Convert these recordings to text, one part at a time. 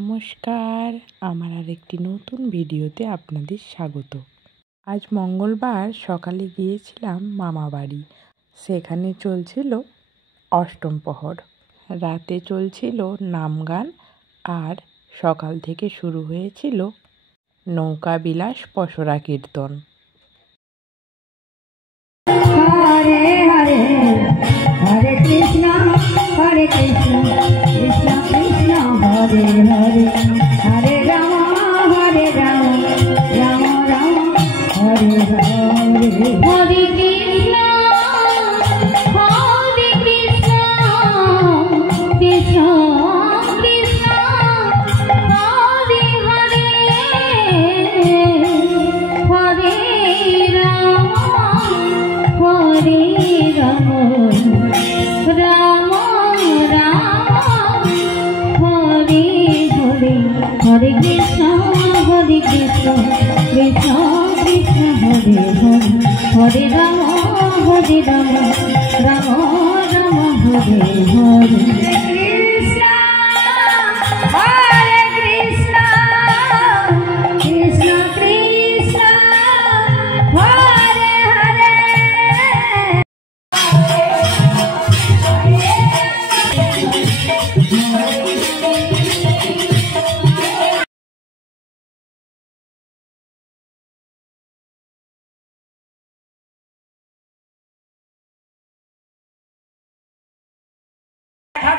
নমস্কার, আমার আরেকটি নতুন ভিডিওতে আপনাদের স্বাগত। আজ মঙ্গলবার সকালে গিয়েছিলাম মামা বাড়ি। সেখানে চলছিল অষ্টম প্রহর, রাতে চলছিল নামগান, আর সকাল থেকে শুরু হয়েছিল নৌকা বিলাস পসরা কীর্তন। হরে হরে হরে কৃষ্ণ কৃষ্ণ কৃষ্ণ হরে হরে হরে রাম রাম রাম হরে হরে হরে কৃষ্ণ কৃষ্ণ কৃষ্ণ হরে হরে হরে রাম হরে রাম রাম রাম হরে হরে হরে কৃষ্ণ কৃষ্ণ কৃষ্ণ হরে হরে হরে রাম রাম রাম হরে হরে কৃষ্ণ হরে কৃষ্ণ কৃষ্ণ কৃষ্ণ হরে হরে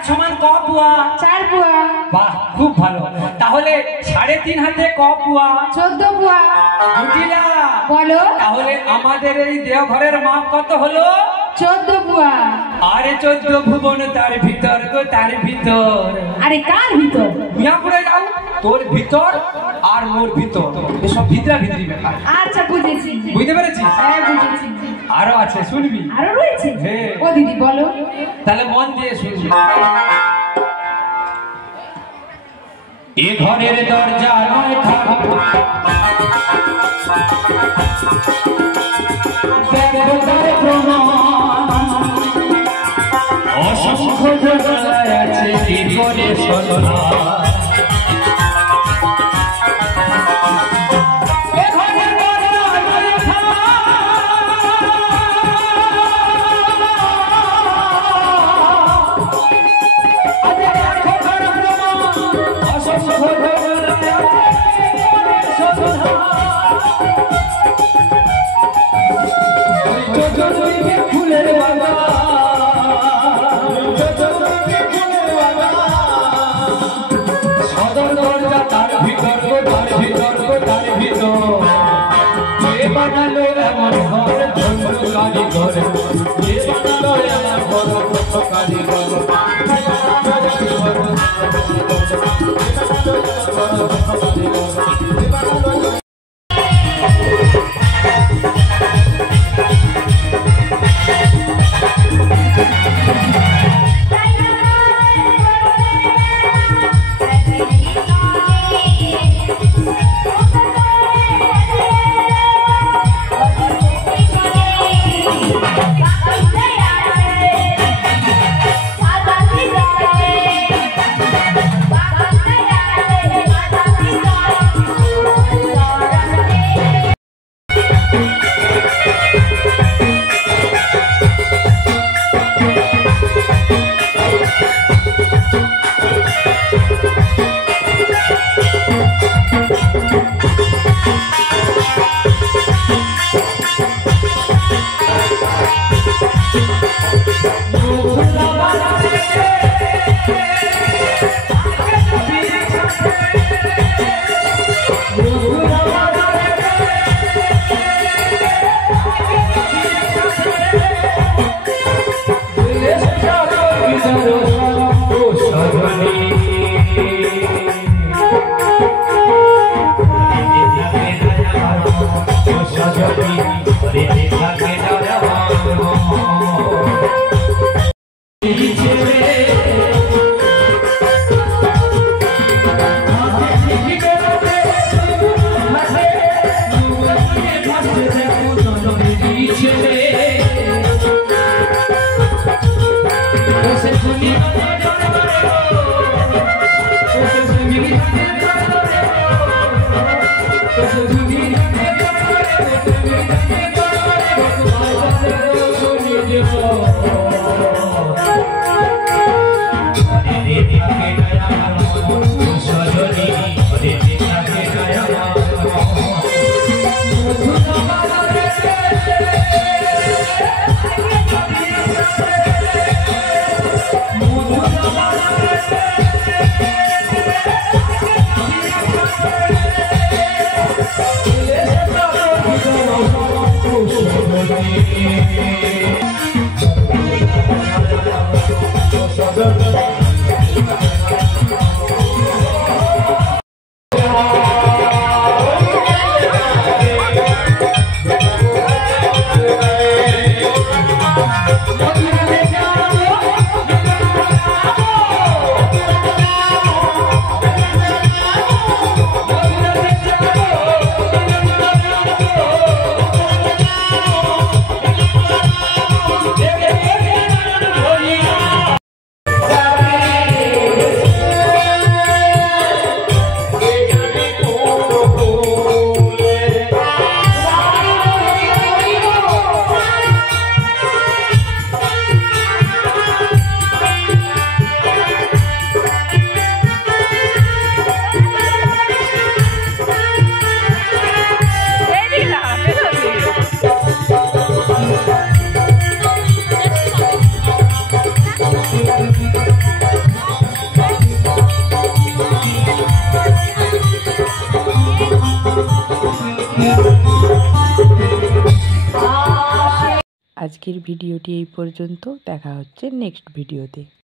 সমান ক পুয়া 4 পুয়া বাহ খুব ভালো। তাহলে 3.5 হাতে ক পুয়া 14 পুয়া বুঝিলা বলো তাহলে আমাদের এই দেওঘরের মাপ কত হলো 14 পুয়া আরে 14 ভুবন তার ভিতর গো তার ভিতর। আরে কার ভিতর মিয়াপুরে যাও তোর ভিতর আর মোর ভিতর এসব ভিতরা ভিতরি ব্যাপার। আচ্ছা বুঝেছি বুঝতে পেরেছিস? হ্যাঁ বুঝেছি আরো আছে শুনবি? আরো রয়েছে হ্যাঁ। ও দিদি বলো তাহলে মন দিয়ে শুনবি। এ ঘরের দরজা নয় থাক দেবতার প্রমাণ অসংখ্য জগৎ আছে কি করে সদনা। ফুলের বাগান সদর দরজা তার ভিতর গো তার ভিতর গো তার ভিতর কে বানালো এমন ঘর ধন্য কারিগর কে বানালো এমন ঘর ধন্য কারিগর। Bye. আজকের ভিডিওটি এই পর্যন্ত। দেখা হচ্ছে নেক্সট ভিডিওতে।